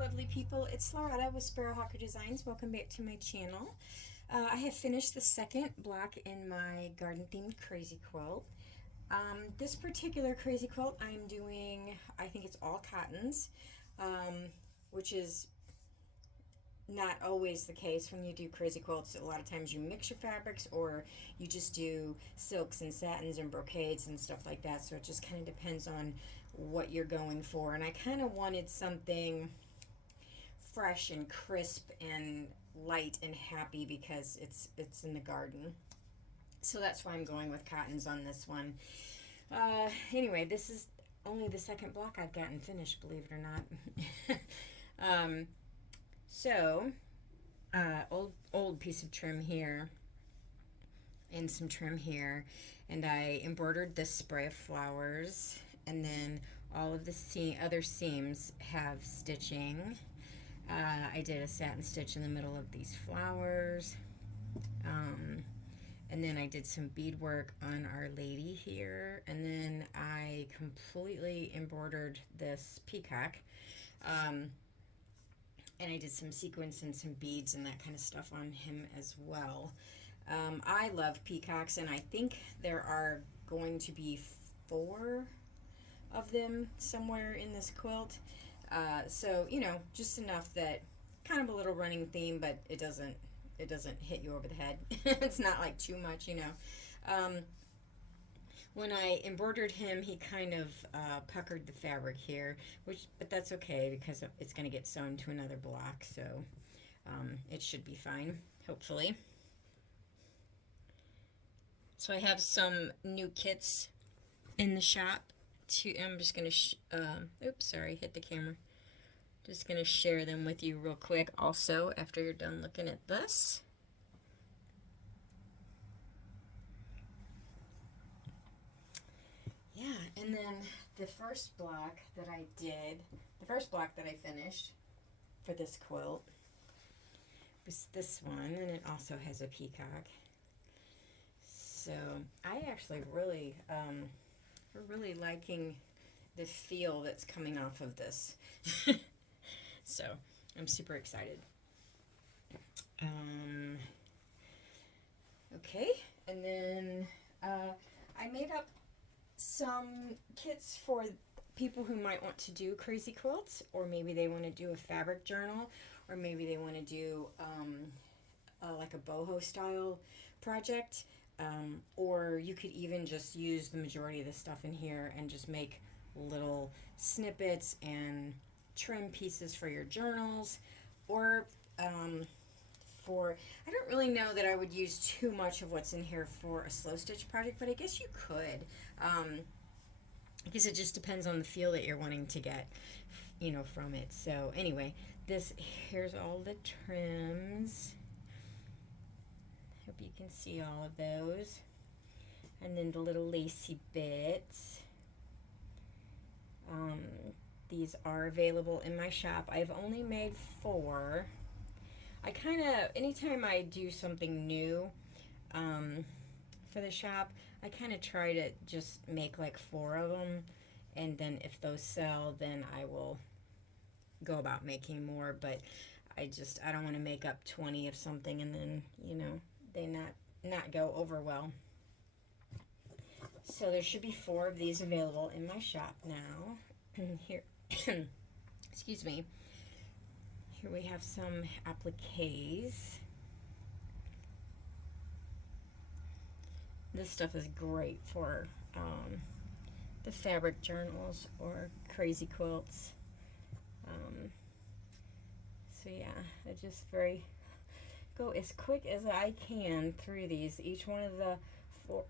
lovely people. It's Loretta with Sparrowhawker Designs. Welcome back to my channel. I have finished the second block in my garden themed crazy quilt. This particular crazy quilt I'm doing, I think it's all cottons, which is not always the case when you do crazy quilts. A lot of times you mix your fabrics or you just do silks and satins and brocades and stuff like that. So it just kind of depends on what you're going for. And I kind of wanted something fresh and crisp and light and happy because it's in the garden. So that's why I'm going with cottons on this one. Anyway, this is only the second block I've gotten finished, believe it or not. So, old piece of trim here and some trim here, and I embroidered this spray of flowers, and then all of the other seams have stitching. I did a satin stitch in the middle of these flowers, and then I did some beadwork on Our Lady here, and then I completely embroidered this peacock. And I did some sequins and some beads and that kind of stuff on him as well. I love peacocks, and I think there are going to be 4 of them somewhere in this quilt. So, you know, just enough that kind of a little running theme, but it doesn't hit you over the head. It's not like too much, you know. When I embroidered him, he kind of puckered the fabric here, but that's okay because it's going to get sewn to another block, so it should be fine, hopefully. So I have some new kits in the shop. I'm just going to, oops, sorry, hit the camera. Just going to share them with you real quick also after you're done looking at this. Yeah, and then the first block that I finished for this quilt was this one, and it also has a peacock. So I actually really, really liking the feel that's coming off of this. So I'm super excited. Okay, and then I made up some kits for people who might want to do crazy quilts, or maybe they want to do a fabric journal, or maybe they want to do like a boho style project, or you could even just use the majority of the stuff in here and just make little snippets and trim pieces for your journals, or I don't really know that I would use too much of what's in here for a slow stitch project, but I guess you could. I guess it just depends on the feel that you're wanting to get, you know, from it. So anyway, here's all the trims. Hope you can see all of those. And then the little lacy bits. These are available in my shop. I've only made 4. I kind of, anytime I do something new for the shop, I kind of try to just make like 4 of them, and then if those sell, then I will go about making more. But I don't want to make up 20 of something and then, you know, they not go over well. So there should be 4 of these available in my shop now. Here, excuse me. Here we have some appliques. This stuff is great for the fabric journals or crazy quilts. So yeah, I just go as quick as I can through these. Each one of the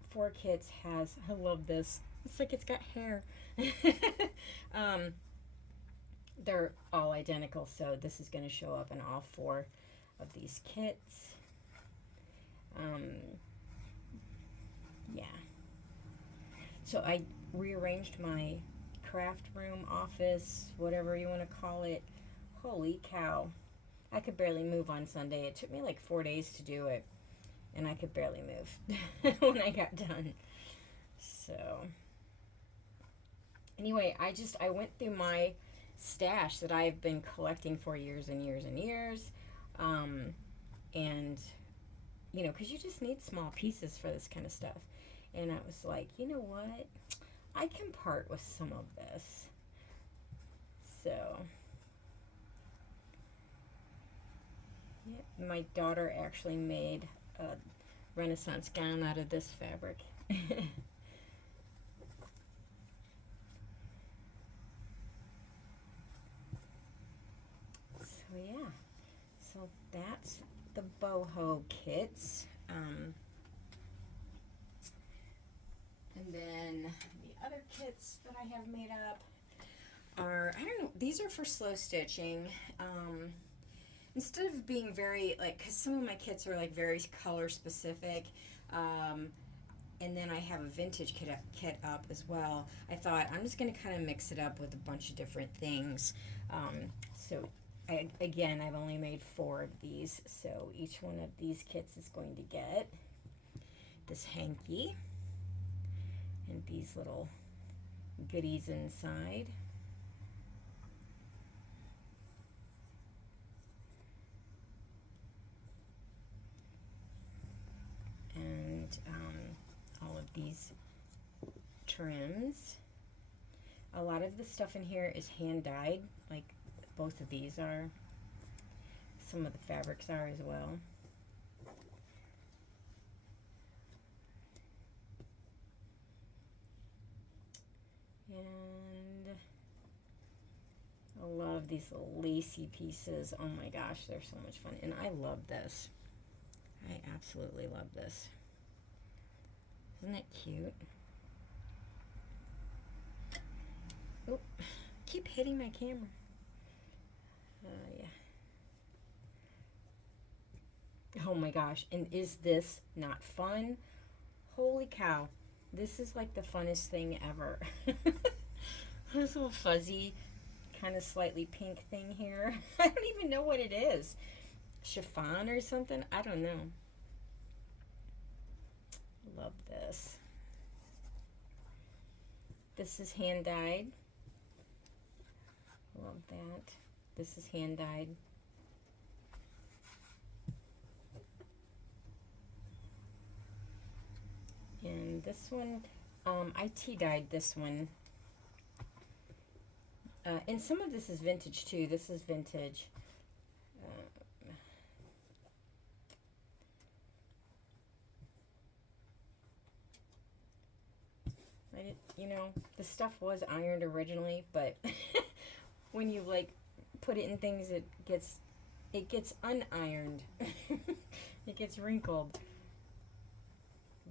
four kits has, I love this. It's like it's got hair. They're all identical, so this is going to show up in all 4 of these kits. Yeah. So I rearranged my craft room, office, whatever you want to call it. Holy cow. I could barely move on Sunday. It took me like 4 days to do it, and I could barely move when I got done. So anyway, I went through my stash that I've been collecting for years and years and years. And, you know, because you just need small pieces for this kind of stuff. And I was like, you know what? I can part with some of this. So, yeah, my daughter actually made a Renaissance gown out of this fabric. So yeah, so that's the boho kits. And then the other kits that I have made up are, I don't know, these are for slow stitching. Instead of being very, like, because some of my kits are like very color specific, and then I have a vintage kit up as well, I thought I'm just going to kind of mix it up with a bunch of different things. So again, I've only made 4 of these, so each one of these kits is going to get this hanky and these little goodies inside. And all of these trims. A lot of the stuff in here is hand dyed, like both of these are. Some of the fabrics are as well. And I love these little lacy pieces. Oh my gosh, they're so much fun. And I love this. I absolutely love this. Isn't that cute? Oh, keep hitting my camera. Yeah. Oh my gosh, and is this not fun? Holy cow. This is like the funnest thing ever. This little fuzzy, kind of slightly pink thing here. I don't even know what it is. Chiffon or something? I don't know. Love this. This is hand dyed. Love that. This is hand dyed. And this one, I tea dyed this one. And some of this is vintage too. This is vintage. You know, the stuff was ironed originally, but when you like put it in things, it gets unironed. It gets wrinkled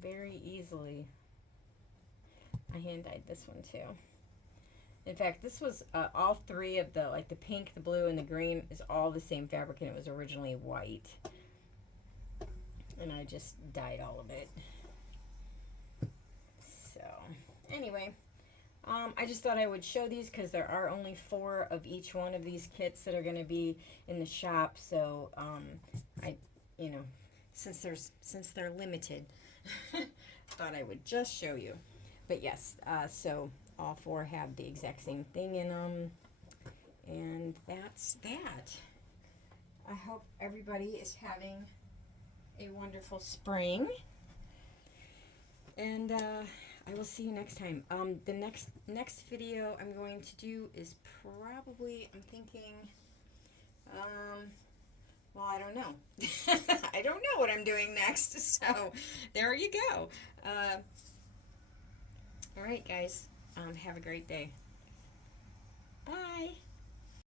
very easily. I hand dyed this one too. In fact, this was all 3 of the, like the pink, the blue, and the green is all the same fabric, and it was originally white. And I just dyed all of it. So, anyway, I just thought I would show these because there are only 4 of each one of these kits that are going to be in the shop. So, you know, since they're limited, thought I would just show you. But yes, so all 4 have the exact same thing in them, and that's that. I hope everybody is having a wonderful spring, and I will see you next time. The next video I'm going to do is probably, I'm thinking, well, I don't know. I don't know what I'm doing next, so there you go. All right, guys, have a great day. Bye.